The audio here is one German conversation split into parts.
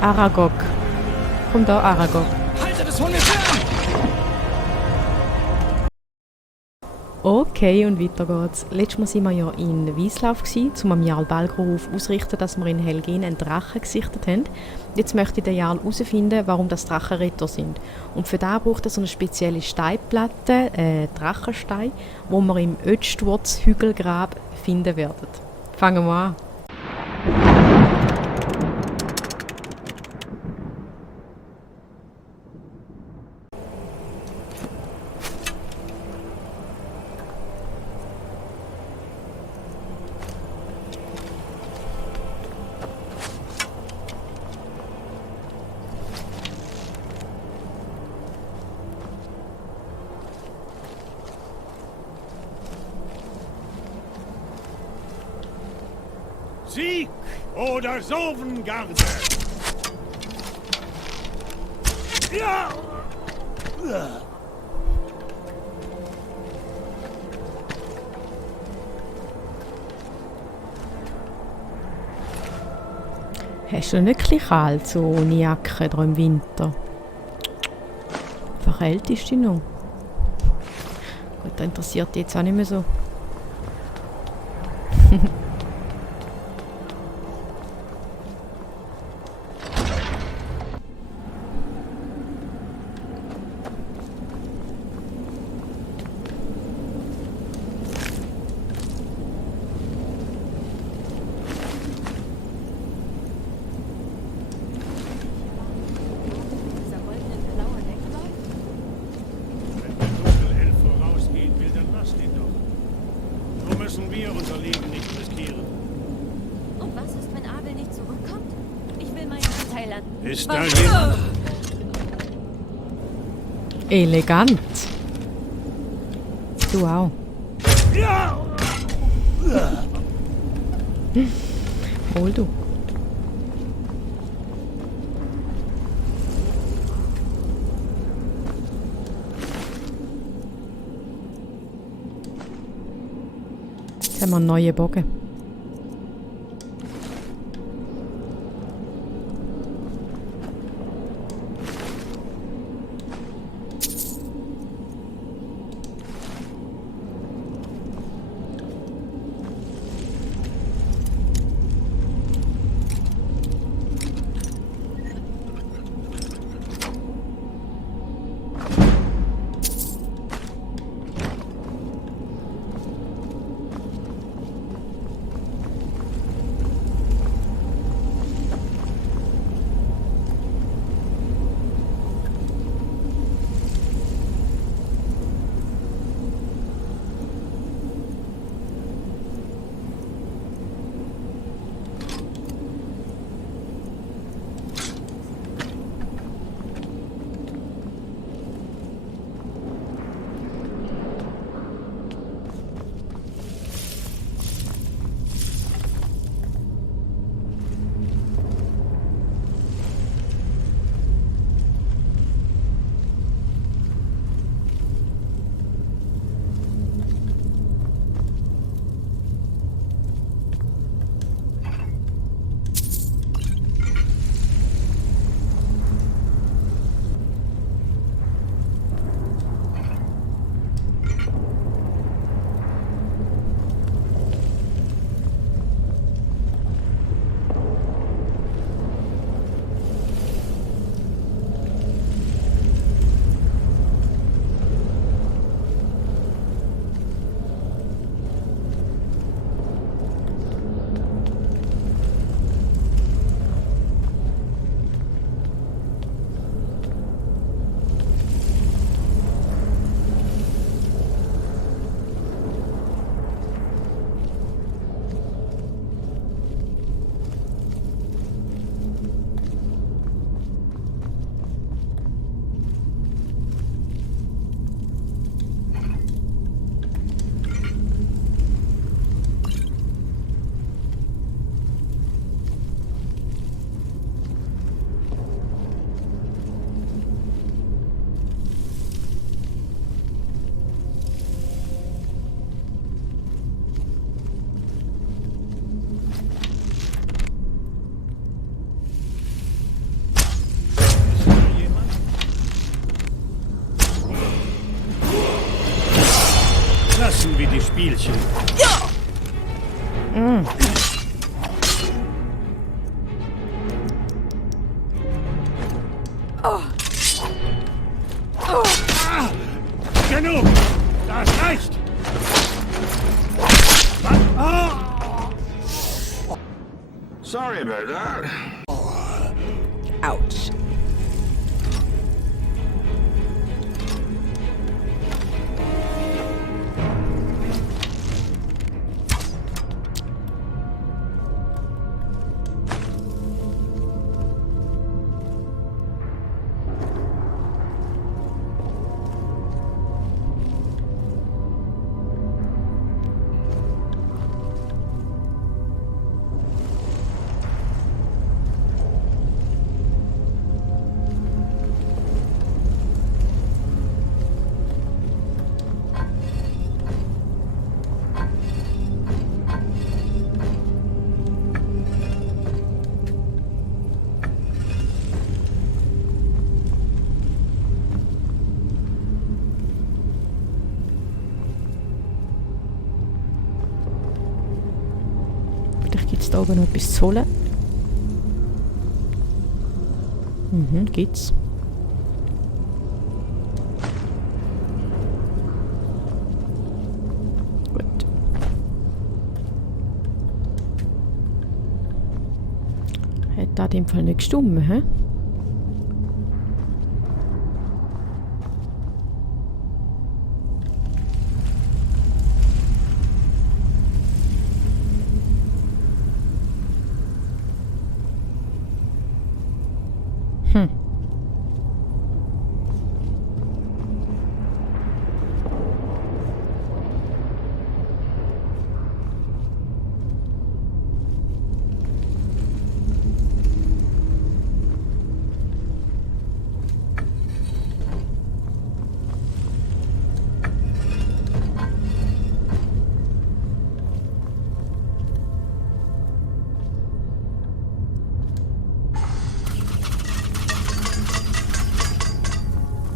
Aragog. Komm da, Aragog. Haltet das Hunde fern! Okay, und weiter geht's. Letztes Mal waren wir ja in Wieslauf, um am Jarl Balgruf auszurichten, dass wir in Helgen einen Drachen gesichtet haben. Jetzt möchte der Jarl herausfinden, warum das Drachenritter sind. Und für das braucht er so eine spezielle Steinplatte, Drachenstein, wo wir im Ötsturz-Hügelgrab finden werden. Fangen wir an. Sieg oder Sovengarde! Ja! Hast du nicht ein bisschen kalt, so ohne Jacke da im Winter? Verkältest du dich noch? Gut, das interessiert dich jetzt auch nicht mehr so. Wenn der Dunkelelf vorausgehen will, dann lasst ihn doch. Nur müssen wir unser Leben nicht riskieren. Und was ist, wenn Abel nicht zurückkommt? Ich will meinen Anteil an. Ist da jemand? Elegant. Du auch. Ja! Hol du. Jetzt haben wir einen neuen Bogen. Spielchen. Genug! Das reicht! Sorry about that. Autsch. Vielleicht gibt es da oben noch etwas zu holen. Gibt's. Gut. Hat da in dem Fall nicht gestummt, hä?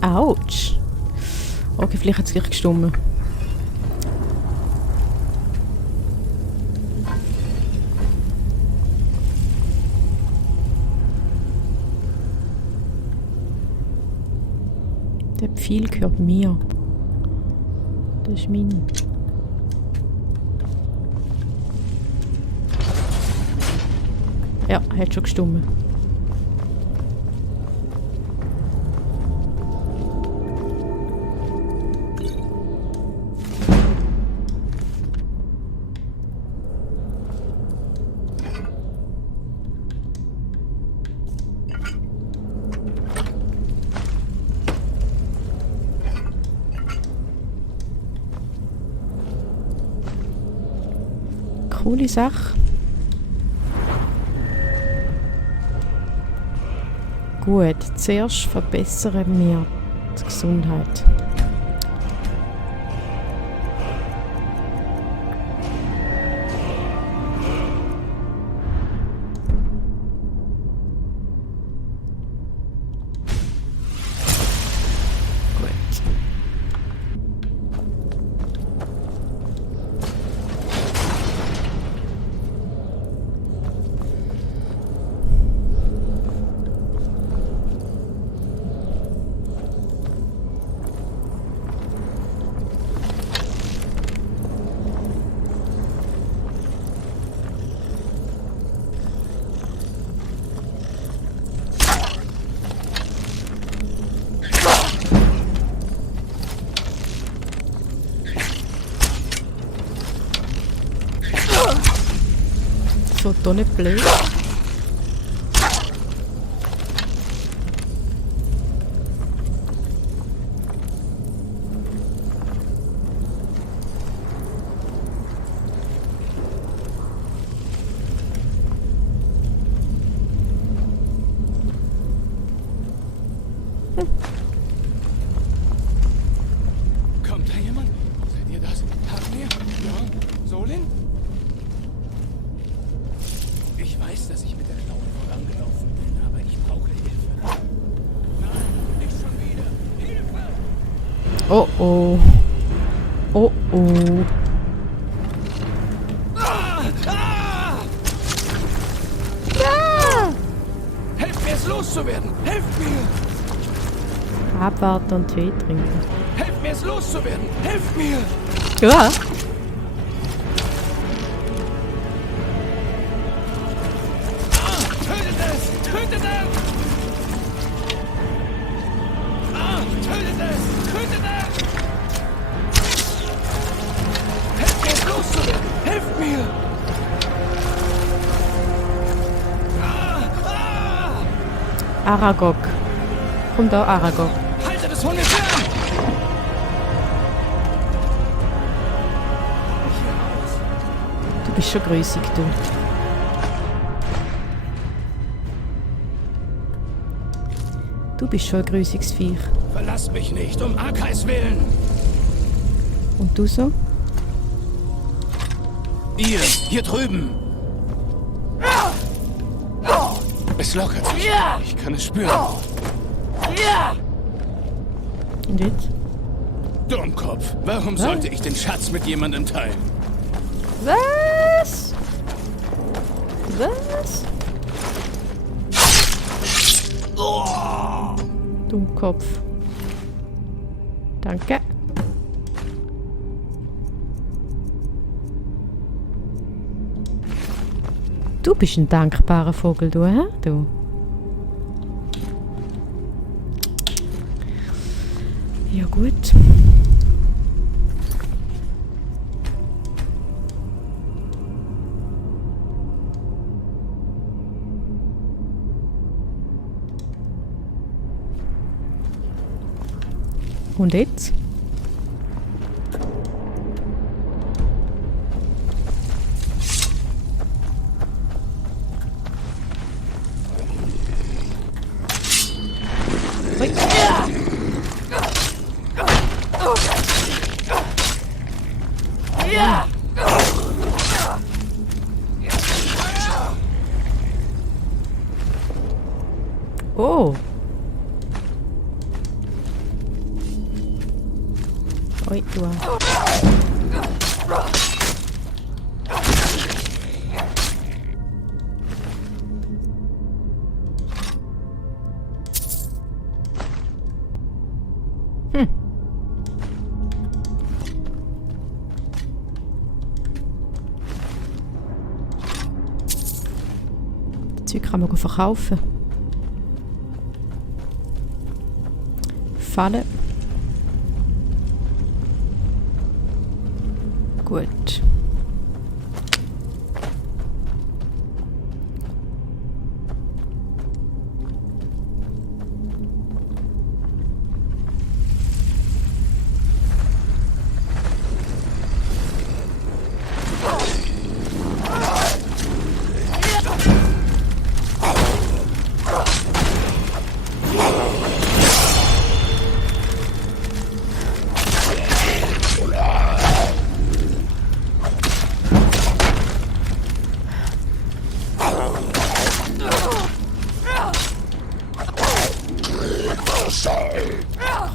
Autsch. Okay, vielleicht hat es gleich gestummt. Der Pfeil gehört mir. Das ist mein. Ja, hat schon gestummt. Coole Sache. Gut, zuerst verbessern wir die Gesundheit. So, da nicht blöd. Kommt da jemand? Seid ihr das? Hagmir? Ja? Solin? Ich weiß, dass ich mit der Klaue vorangelaufen bin, aber ich brauche Hilfe. Nein, nicht schon wieder. Hilfe! Oh oh. Oh oh. loszuwerden! Helft mir! Abwarten und Tee trinken. Helft mir, es loszuwerden! Helft mir! Ja. Tötet es! Tötet es! Tötet es! Tötet es! Helft mir, es loszuwerden! Helft mir! Aragog. Komm da, Aragog. Haltet das Hunde fern! Du bist schon grüssig, du. Du bist schon ein grüssiges Viech. Verlasst mich nicht, um Arkais Willen! Und du so? Ihr, hier drüben! Es lockert sich. Ich kann es spüren. Und jetzt? Dummkopf, warum sollte ich den Schatz mit jemandem teilen? Was? Was? Dummkopf. Danke. Du bist ein dankbarer Vogel, du, hä? Du. Ja, gut. Und jetzt? Oh. Oi, du. Das Zeug kann man verkaufen. Falle. Gut.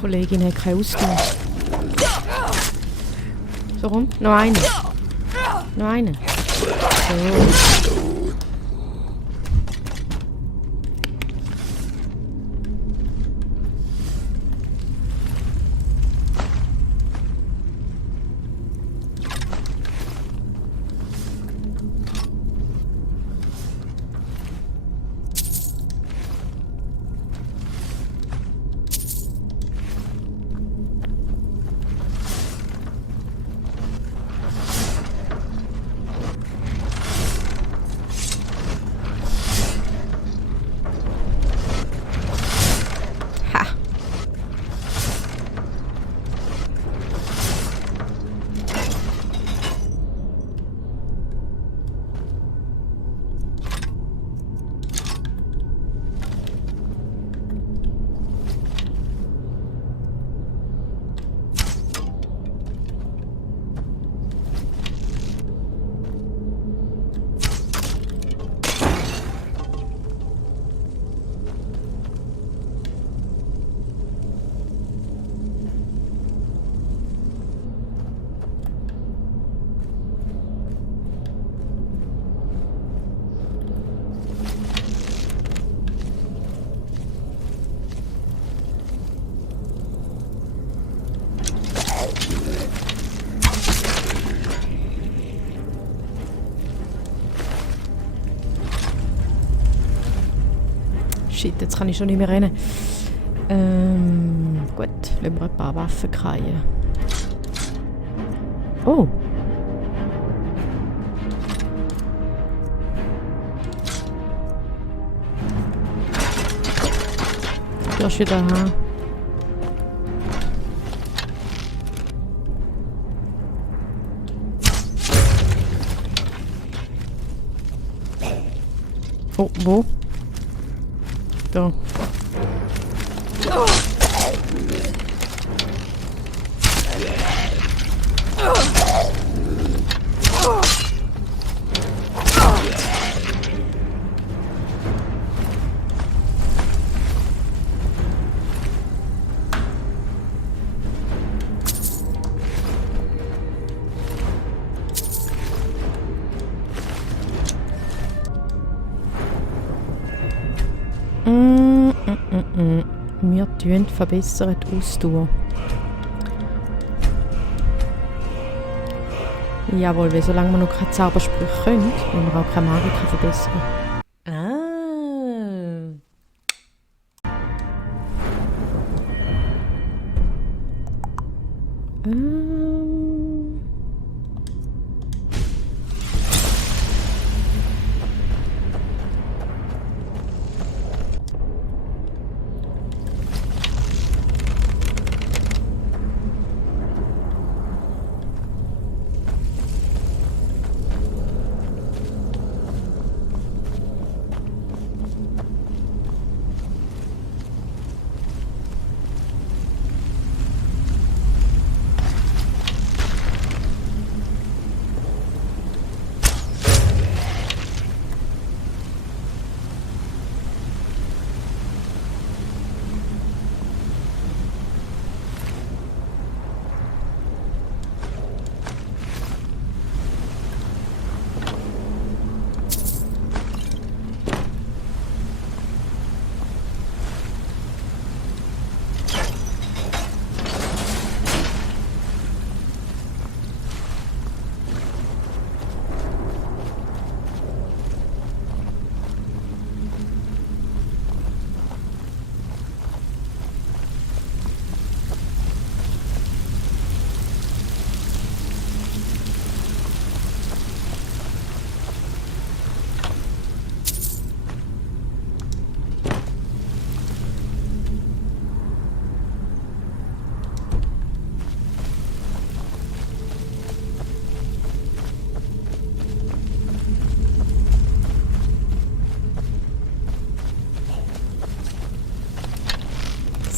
Die Kollegin hat keine Ausdauer. So rum. Noch eine. Noch eine. So. Shit, jetzt kann ich schon nicht mehr rennen. Gut, lassen wir ein paar Waffen krallen. Oh! Du hast wieder haben. Oh, wo? Da. Wir tun verbessert Ausdauer. Jawohl, weil solange wir noch keine Zaubersprüche können, wollen wir auch keine Magik verbessern.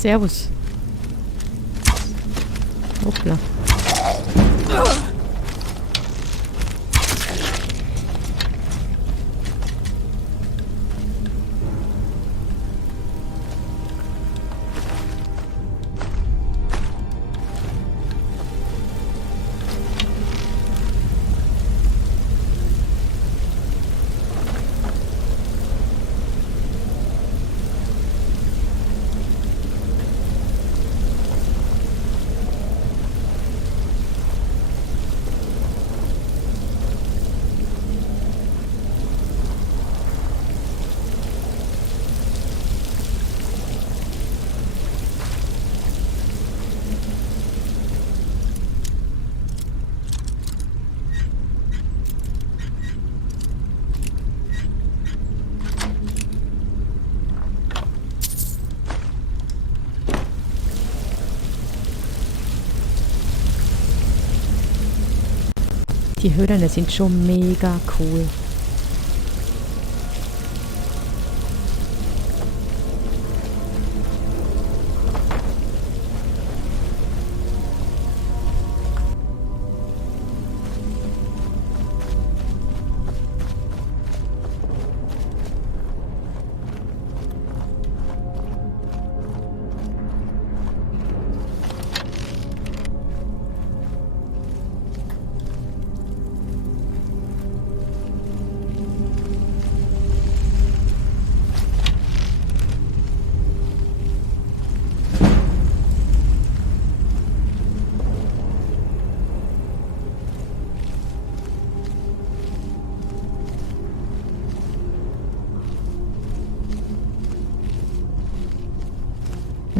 Servus. Hoppla. Die Höhlen sind schon mega cool.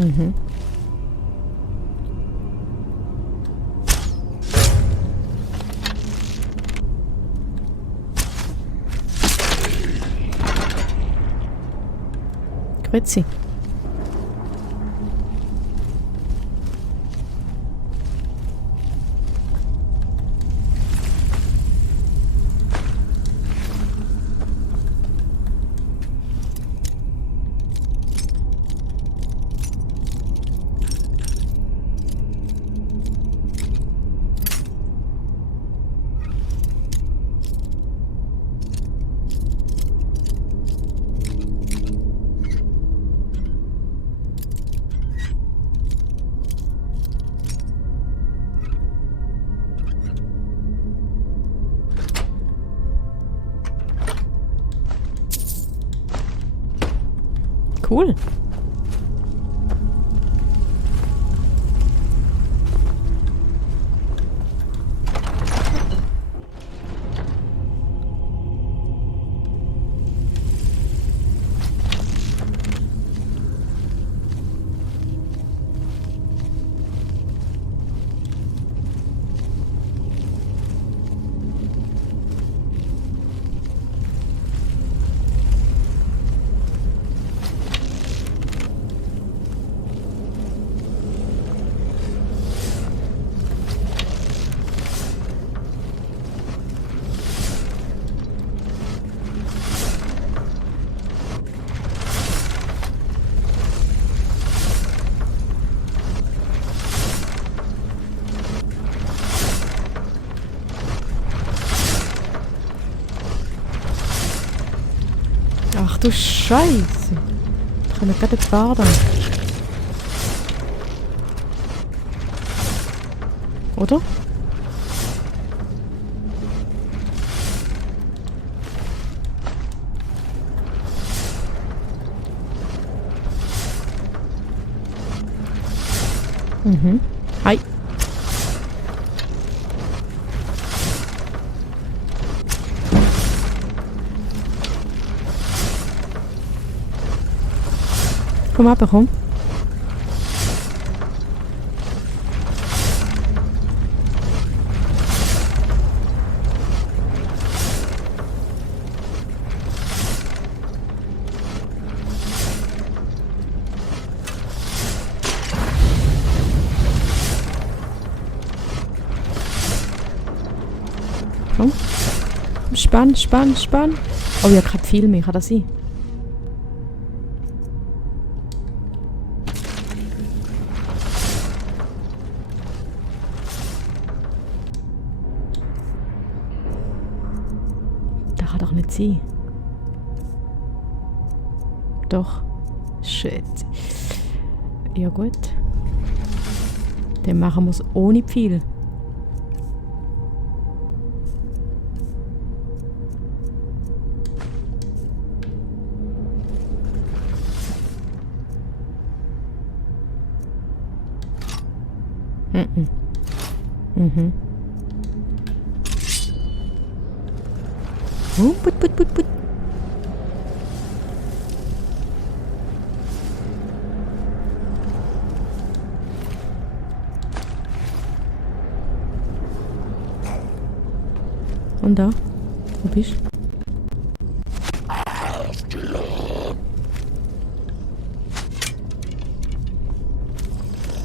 Mhm. Grüezi. Cool. Ach du Scheiße. Ich kann gerade jetzt fahren. Oder? Mhm. Hi. Komm ab, komm. Komm. Spann, spann, spann. Oh, ich habe gerade viel mehr. Kann das sein? Das kann doch nicht sein. Doch. Shit. Ja gut. Dann machen wir es ohne Pfeil. Mhm. Mhm. Oh, put, put, put, put. Und da? Wo bist du?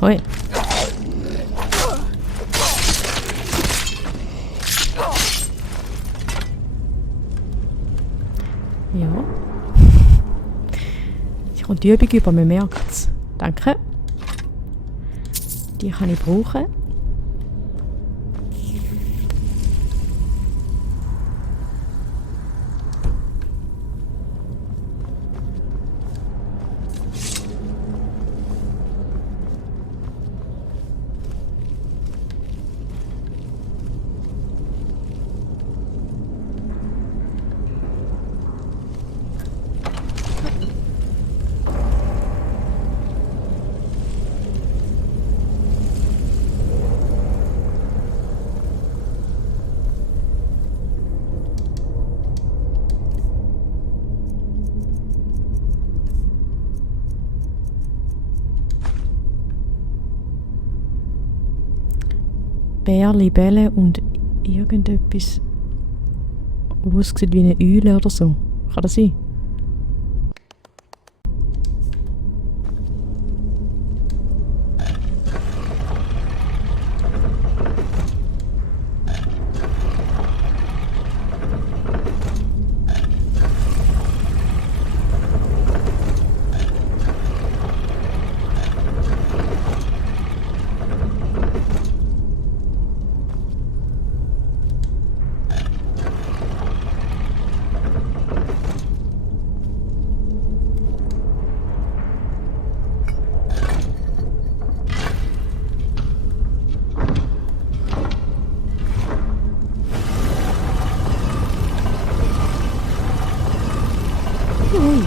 Hoi. Ja. Ich komme die Übung über, man merkt es. Danke. Die kann ich brauchen. Bär, Libelle und irgendetwas, was aussieht wie eine Eule oder so. Kann das sein? Ui.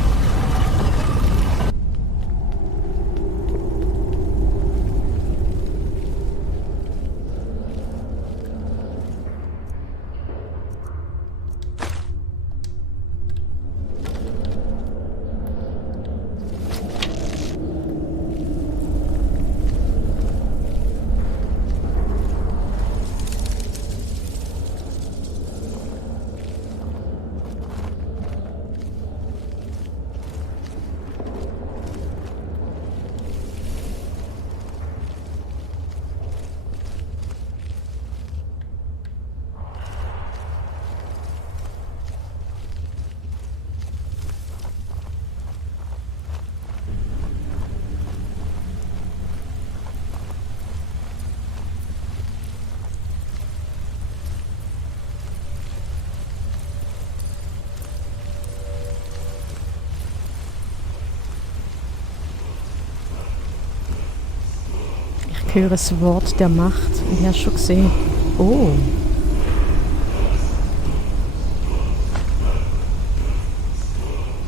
Ich höre das Wort der Macht und ich habe schon gesehen. Oh.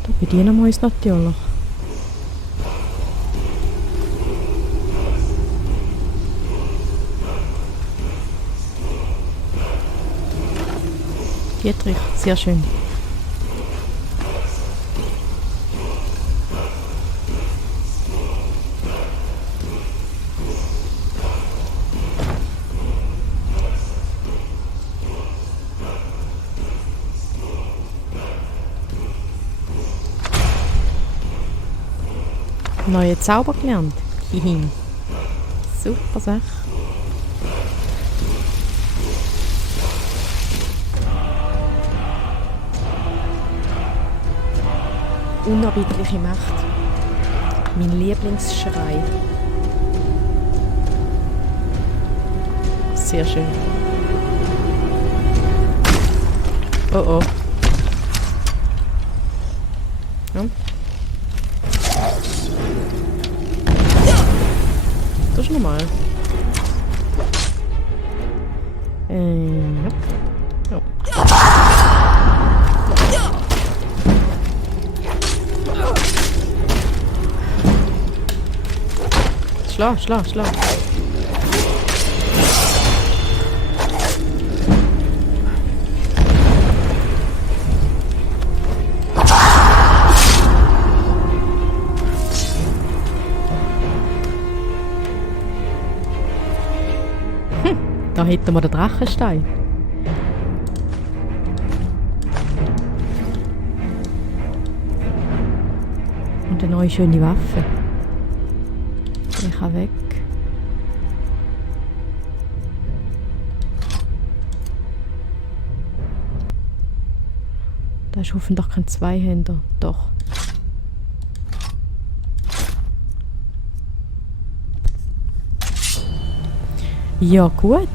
Da bedienen wir uns natürlich. Dietrich, sehr schön. Neue Zauber gelernt. Hihi. Super Sache. Unerbittliche Macht. Mein Lieblingsschrei. Sehr schön. Oh oh. Ja. Das ist normal. Ja. Schlag. Da hätten wir den Drachenstein. Und eine neue schöne Waffe. Ich kann weg. Da ist hoffentlich kein Zweihänder. Doch. Ja, gut.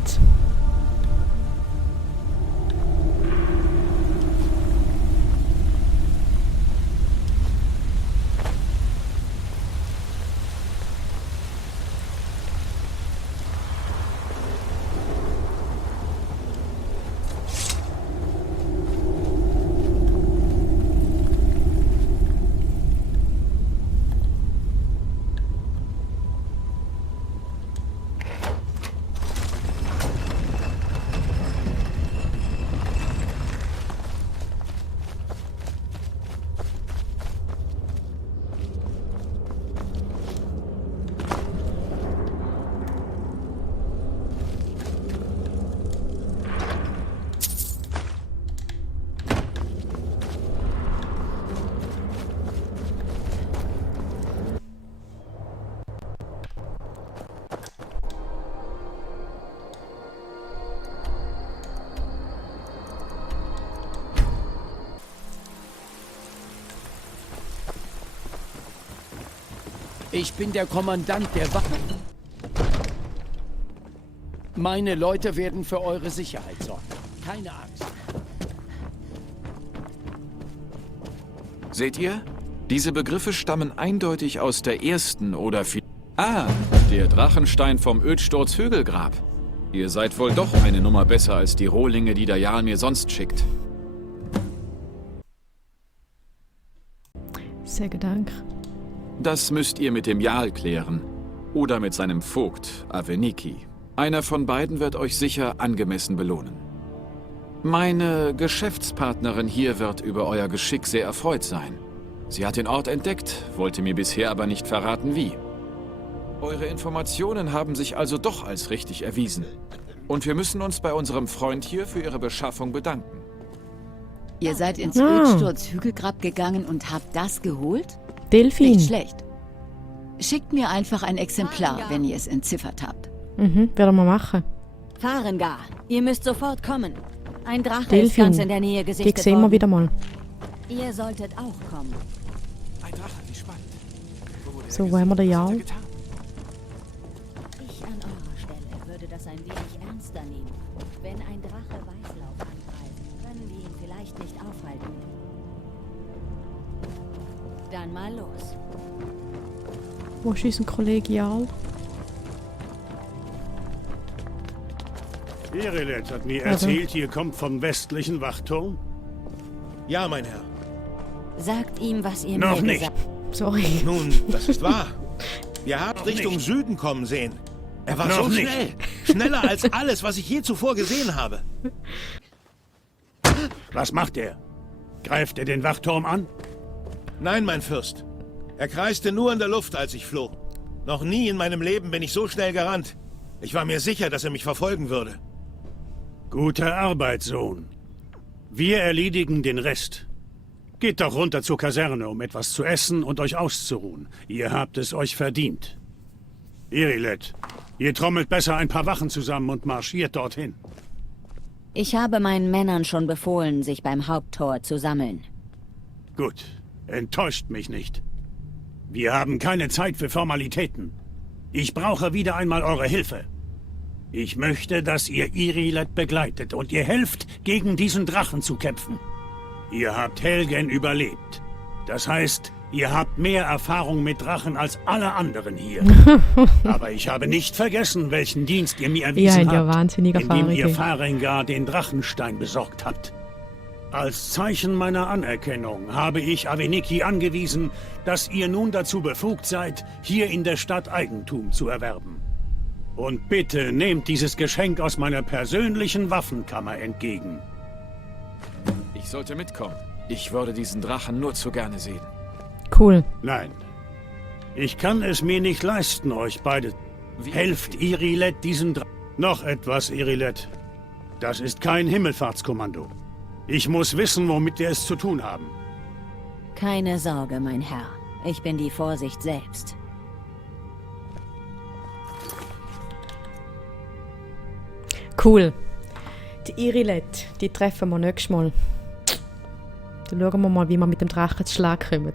Ich bin der Kommandant der Wache. Meine Leute werden für eure Sicherheit sorgen. Keine Angst. Seht ihr? Diese Begriffe stammen eindeutig aus der ersten oder der Drachenstein vom Ödsturz Hügelgrab. Ihr seid wohl doch eine Nummer besser als die Rohlinge, die der Jarl mir sonst schickt. Sehr Dank. Das müsst ihr mit dem Jarl klären. Oder mit seinem Vogt, Aveniki. Einer von beiden wird euch sicher angemessen belohnen. Meine Geschäftspartnerin hier wird über euer Geschick sehr erfreut sein. Sie hat den Ort entdeckt, wollte mir bisher aber nicht verraten, wie. Eure Informationen haben sich also doch als richtig erwiesen. Und wir müssen uns bei unserem Freund hier für ihre Beschaffung bedanken. Ihr seid ins Ödsturz-Hügelgrab gegangen und habt das geholt? Delfin. Nicht schlecht. Schickt mir einfach ein Exemplar, wenn ihr es entziffert habt. Werden wir machen. Farengar, ihr müsst sofort kommen. Ein Drache ist Delfin. ganz in der Nähe Die gesichtet sehen wir worden. wieder mal. Ihr solltet auch kommen. Ein Drache, wie spannend. So, wo haben wir den Jarl? Ich an eurer Stelle würde das ein wenig ernster nehmen. Wenn ein Drache Weißlauf angreift, können wir ihn vielleicht nicht aufhalten. Dann mal los. Wo ist unser Kollege Jarl? Irilet hat mir erzählt, ihr kommt vom westlichen Wachturm. Ja, mein Herr. Sagt ihm, was ihr Noch mir nicht. gesagt Sorry. Nun, das ist wahr. Wir haben Richtung nicht. Süden kommen sehen. Er war Noch so nicht. schnell. Schneller als alles, was ich je zuvor gesehen habe. Was macht er? Greift er den Wachturm an? Nein, mein Fürst. Er kreiste nur in der Luft, als ich floh. Noch nie in meinem Leben bin ich so schnell gerannt. Ich war mir sicher, dass er mich verfolgen würde. Gute Arbeit, Sohn. Wir erledigen den Rest. Geht doch runter zur Kaserne, um etwas zu essen und euch auszuruhen. Ihr habt es euch verdient. Irilet, ihr trommelt besser ein paar Wachen zusammen und marschiert dorthin. Ich habe meinen Männern schon befohlen, sich beim Haupttor zu sammeln. Gut, enttäuscht mich nicht. Wir haben keine Zeit für Formalitäten. Ich brauche wieder einmal eure Hilfe. Ich möchte, dass ihr Irilet begleitet und ihr helft, gegen diesen Drachen zu kämpfen. Ihr habt Helgen überlebt. Das heißt, ihr habt mehr Erfahrung mit Drachen als alle anderen hier. Aber ich habe nicht vergessen, welchen Dienst ihr mir Ihr erwiesen habt ja habt, wahnsinnige indem ihr Erfahrung. Farengar den Drachenstein besorgt habt. Als Zeichen meiner Anerkennung habe ich Aveniki angewiesen, dass ihr nun dazu befugt seid, hier in der Stadt Eigentum zu erwerben. Und bitte nehmt dieses Geschenk aus meiner persönlichen Waffenkammer entgegen. Ich sollte mitkommen. Ich würde diesen Drachen nur zu gerne sehen. Cool. Nein, ich kann es mir nicht leisten, euch beide. Wie- Helft Irilet diesen Drachen. Noch etwas, Irilet. Das ist kein Himmelfahrtskommando. Ich muss wissen, womit wir es zu tun haben. Keine Sorge, mein Herr. Ich bin die Vorsicht selbst. Cool. Die Irilet, die treffen wir nächstes Mal. Dann schauen wir mal, wie wir mit dem Drachen zu Schlag kommen.